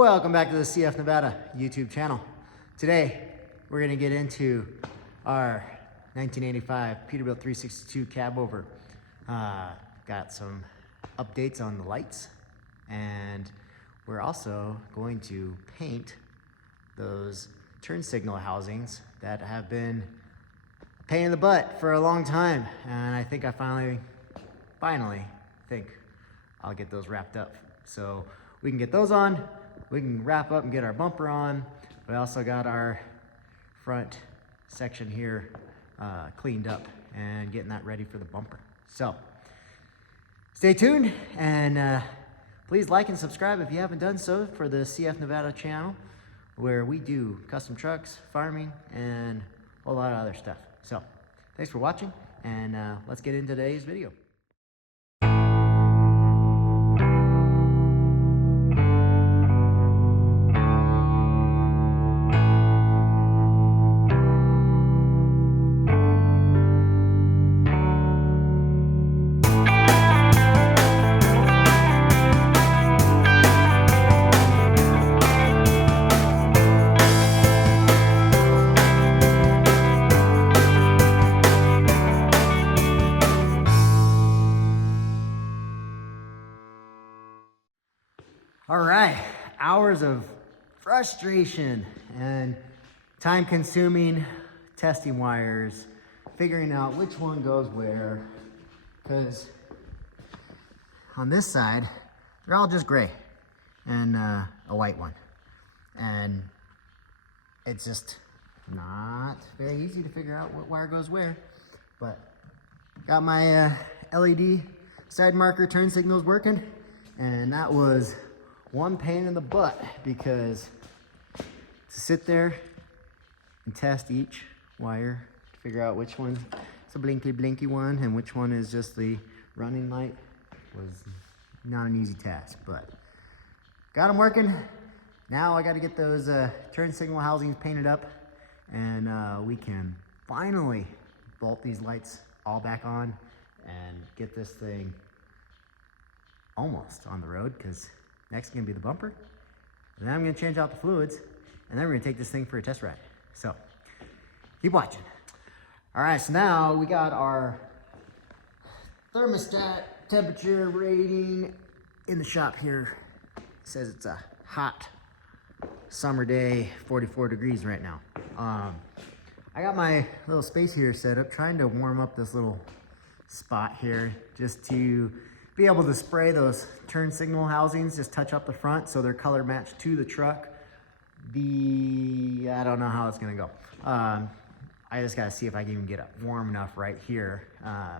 Welcome back to the CF Nevada YouTube channel. Today, we're gonna get into our 1985 Peterbilt 362 cab over. Got some updates on the lights, and we're also going to paint those turn signal housings that have been a pain in the butt for a long time. And I think I finally think I'll get those wrapped up. So we can get those on, we can wrap up and get our bumper on. We also got our front section here cleaned up and getting that ready for the bumper. So stay tuned, and please like and subscribe if you haven't done so for the CF Nevada channel, where we do custom trucks, farming, and a whole lot of other stuff. So thanks for watching, and let's get into today's video. All right, hours of frustration and time-consuming testing wires, figuring out which one goes where, because on this side, they're all just gray and a white one. And it's just not very easy to figure out what wire goes where. But got my LED side marker turn signals working, and that was one pain in the butt, because to sit there and test each wire to figure out which one's a blinky one and which one is just the running light was not an easy task. But got them working. Now I got to get those turn signal housings painted up, and we can finally bolt these lights all back on and get this thing almost on the road, because next is going to be the bumper, and then I'm going to change out the fluids, and then we're going to take this thing for a test ride. So keep watching. All right, so now we got our thermostat temperature rating in the shop here. It says it's a hot summer day, 44 degrees right now. I got my little space heater set up, trying to warm up this little spot here just to be able to spray those turn signal housings, just touch up the front so they're color matched to the truck. I don't know how it's gonna go. I just gotta see if I can even get it warm enough right here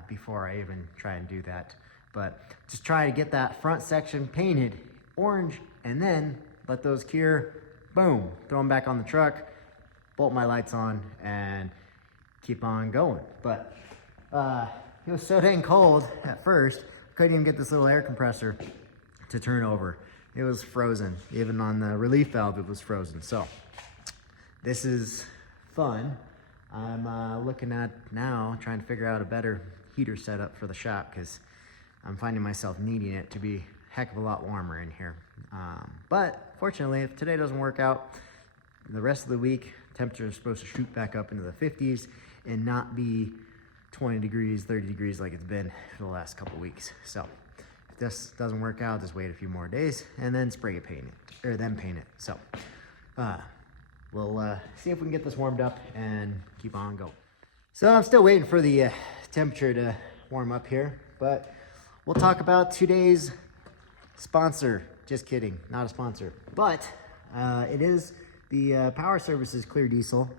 before I even try and do that. But just try to get that front section painted orange, and then let those cure, boom, throw them back on the truck, bolt my lights on, and keep on going. But it was so dang cold at first, couldn't even get this little air compressor to turn over. It was frozen. Even on the relief valve, it was frozen. So this is fun. I'm looking at now, trying to figure out a better heater setup for the shop, because I'm finding myself needing it to be a heck of a lot warmer in here. But fortunately, if today doesn't work out, the rest of the week, temperature is supposed to shoot back up into the 50s and not be 20 degrees, 30 degrees like it's been for the last couple weeks. So if this doesn't work out, just wait a few more days and then spray it, paint it, or then paint it. So we'll see if we can get this warmed up and keep on going. So I'm still waiting for the temperature to warm up here, but we'll talk about today's sponsor. Just kidding, not a sponsor, but it is the Power Services Clear Diesel.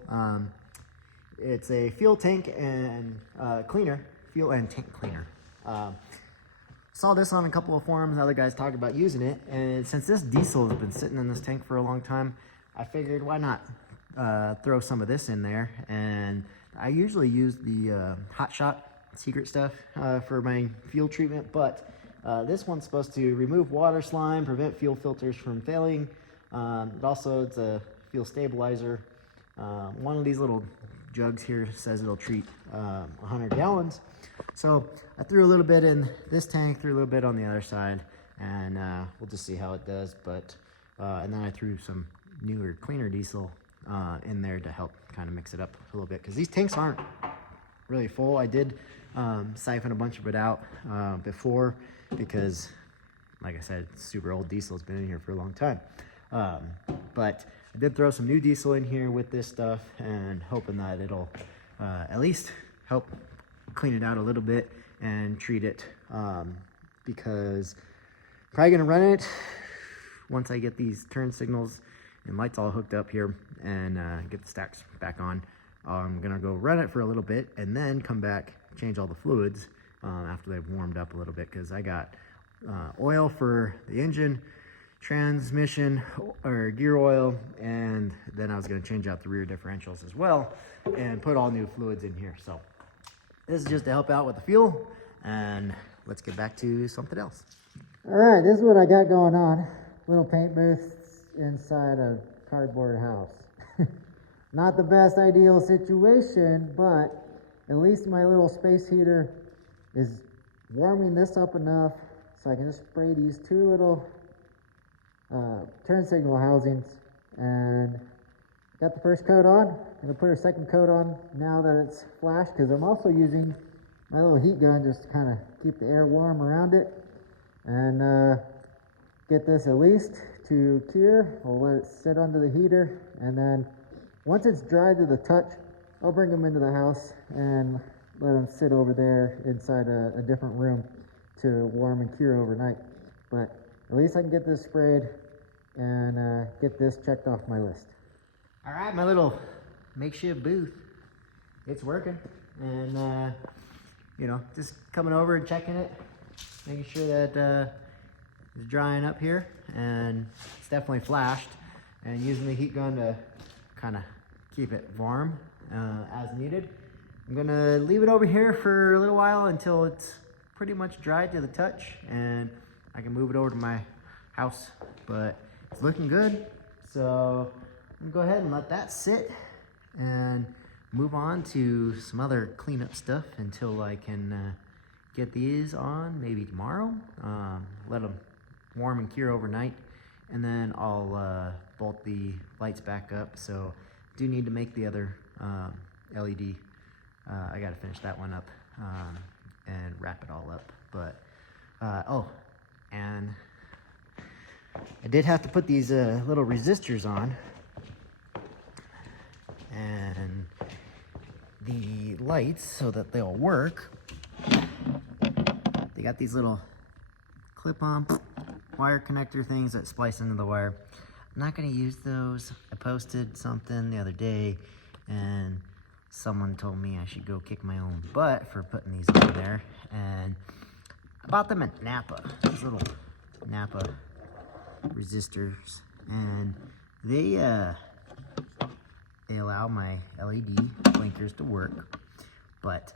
It's a fuel tank and cleaner, fuel and tank cleaner. Saw this on a couple of forums, other guys talked about using it, and since this diesel has been sitting in this tank for a long time, I figured why not throw some of this in there. And I usually use the Hot Shot secret stuff for my fuel treatment, but this one's supposed to remove water slime, prevent fuel filters from failing. It's a fuel stabilizer. One of these little jugs here says it'll treat 100 gallons. So I threw a little bit in this tank, threw a little bit on the other side, and we'll just see how it does. But And then I threw some newer, cleaner diesel in there to help kind of mix it up a little bit, because these tanks aren't really full. I did siphon a bunch of it out before, because like I said, super old diesel has been in here for a long time. But I did throw some new diesel in here with this stuff, and hoping that it'll at least help clean it out a little bit and treat it, because I'm probably gonna run it once I get these turn signals and lights all hooked up here and get the stacks back on. I'm gonna go run it for a little bit and then come back, change all the fluids after they've warmed up a little bit, because I got oil for the engine, transmission, or gear oil, and then I was going to change out the rear differentials as well and put all new fluids in here. So this is just to help out with the fuel, and let's get back to something else. All right, this is what I got going on. Little paint booths inside a cardboard house. Not the best ideal situation, but at least my little space heater is warming this up enough so I can just spray these two little turn signal housings, and got the first coat on. I'm gonna put a second coat on now that it's flashed, because I'm also using my little heat gun just to kind of keep the air warm around it, and get this at least to cure. I'll let it sit under the heater, and then once it's dry to the touch, I'll bring them into the house and let them sit over there inside a different room to warm and cure overnight. But at least I can get this sprayed and get this checked off my list. All right, my little makeshift booth, it's working, and you know, just coming over and checking it, making sure that it's drying up here, and it's definitely flashed, and using the heat gun to kind of keep it warm as needed. I'm gonna leave it over here for a little while until it's pretty much dried to the touch, and I can move it over to my house, but it's looking good. So I'm gonna go ahead and let that sit and move on to some other cleanup stuff until I can get these on maybe tomorrow. Let them warm and cure overnight, and then I'll bolt the lights back up. So do need to make the other LED. I gotta finish that one up and wrap it all up. But oh, and I did have to put these little resistors on, and the lights, so that they'll work. They got these little clip-on wire connector things that splice into the wire. I'm not going to use those. I posted something the other day, and someone told me I should go kick my own butt for putting these on there. And I bought them at Napa, these little Napa resistors, and they allow my LED blinkers to work. But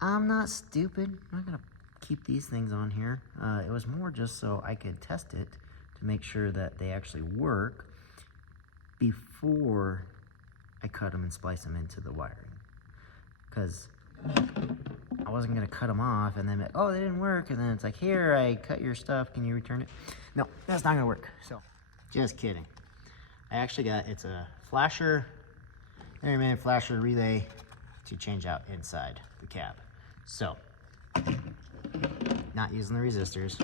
I'm not stupid. I'm not gonna keep these things on here. It was more just so I could test it to make sure that they actually work before I cut them and splice them into the wiring. Because I wasn't gonna cut them off and then, oh, they didn't work, and then it's like, here, I cut your stuff, can you return it? No, that's not gonna work. So, just kidding. I actually got, it's a flasher, Merryman flasher relay to change out inside the cab. So, not using the resistors,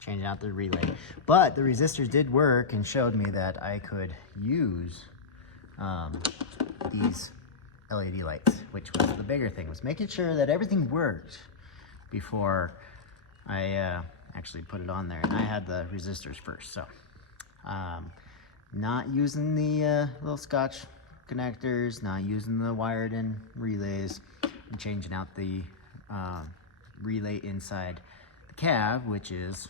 changing out the relay. But the resistors did work and showed me that I could use these LED lights, which was the bigger thing, was making sure that everything worked before I actually put it on there. And I had the resistors first, so not using the little Scotch connectors, not using the wired in relays. I'm changing out the relay inside the cab, which is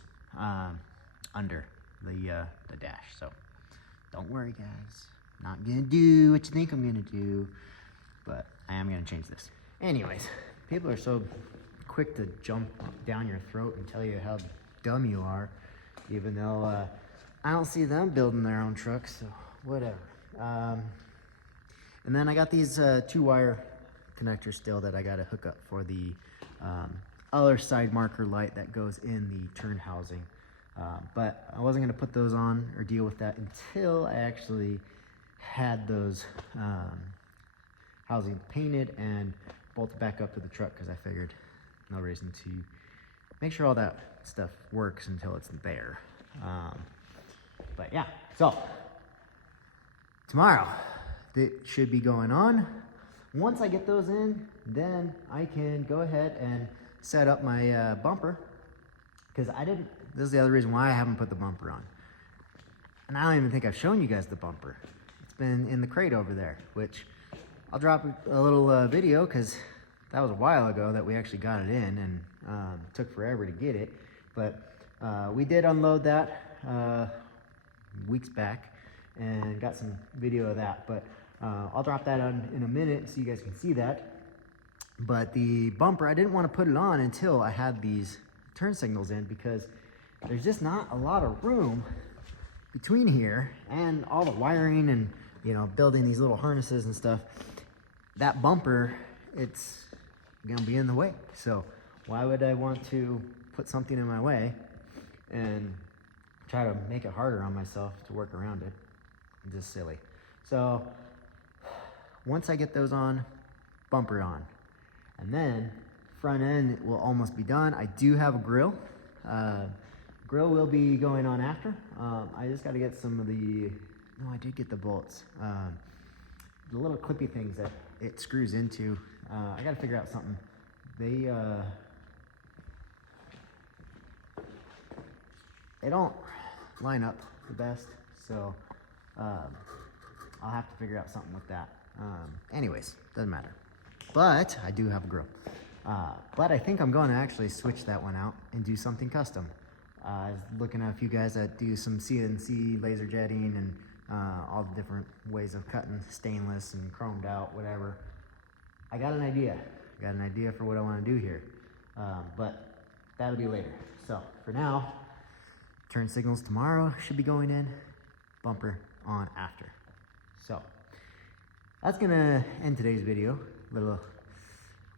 under the dash. So don't worry, guys, not gonna do what you think I'm gonna do, but I am gonna change this. Anyways, people are so quick to jump down your throat and tell you how dumb you are, even though I don't see them building their own trucks, so whatever. And then I got these 2-wire connectors still that I gotta hook up for the other side marker light that goes in the turn housing. But I wasn't gonna put those on or deal with that until I actually had those housings painted and bolted back up to the truck, because I figured no reason to make sure all that stuff works until it's there. But yeah, so tomorrow it should be going on. Once I get those in, then I can go ahead and set up my bumper, because this is the other reason why I haven't put the bumper on. And I don't even think I've shown you guys the bumper. It's been in the crate over there, which I'll drop a little video, because that was a while ago that we actually got it in, and took forever to get it. But we did unload that weeks back and got some video of that. But I'll drop that on in a minute so you guys can see that. But the bumper, I didn't want to put it on until I had these turn signals in, because there's just not a lot of room between here and all the wiring and, you know, building these little harnesses and stuff. That bumper, it's gonna be in the way. So why would I want to put something in my way and try to make it harder on myself to work around it? Just silly. So once I get those on, bumper on, and then front end will almost be done. I do have a grill. Grill will be going on after. I just got to get some of the, no, I did get the bolts. The little clippy things that it screws into. I got to figure out something. They don't line up the best, so I'll have to figure out something with that. Anyways, doesn't matter. But I do have a grill. But I think I'm going to actually switch that one out and do something custom. I was looking at a few guys that do some CNC laser jetting and all the different ways of cutting stainless and chromed out, whatever. I got an idea. For what I want to do here. But that'll be later. So for now, turn signals tomorrow should be going in, bumper on after. So that's gonna end today's video. Little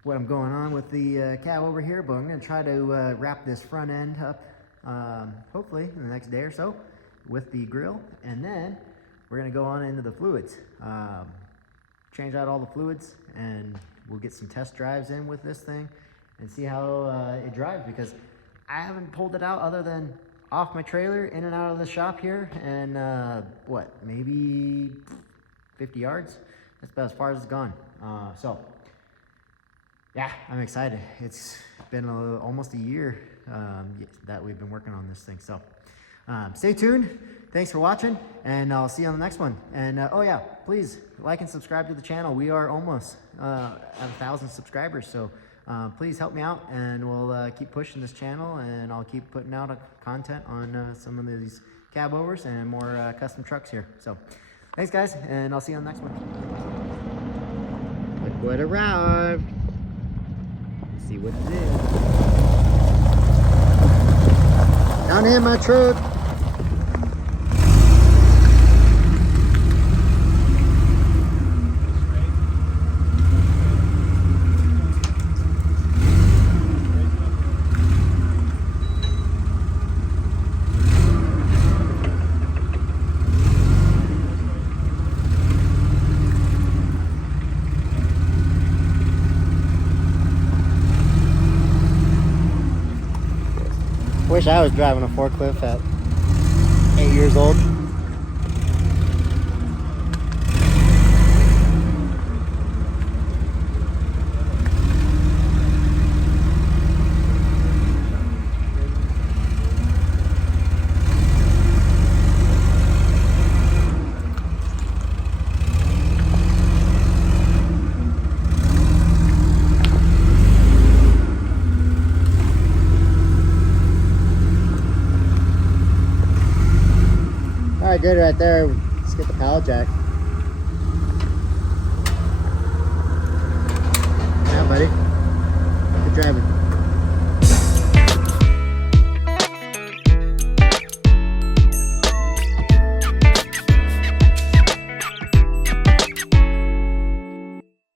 what I'm going on with the cab over here, but I'm gonna try to wrap this front end up hopefully in the next day or so with the grill, and then we're gonna go on into the fluids, change out all the fluids, and we'll get some test drives in with this thing and see how it drives, because I haven't pulled it out other than off my trailer, in and out of the shop here, and what, maybe 50 yards? That's about as far as it's gone. So yeah, I'm excited. It's been almost a year that we've been working on this thing. So stay tuned. Thanks for watching, and I'll see you on the next one. And oh yeah, please like and subscribe to the channel. We are almost at 1,000 subscribers, so please help me out, and we'll keep pushing this channel, and I'll keep putting out content on some of these cab overs and more custom trucks here. So thanks guys, and I'll see you on the next one. Look what arrived. Let's see what it is. Down in my truck. Wish I was driving a forklift at 8 years old. Alright, good right there. Let's get the pallet jack. Yeah, buddy. Good driving.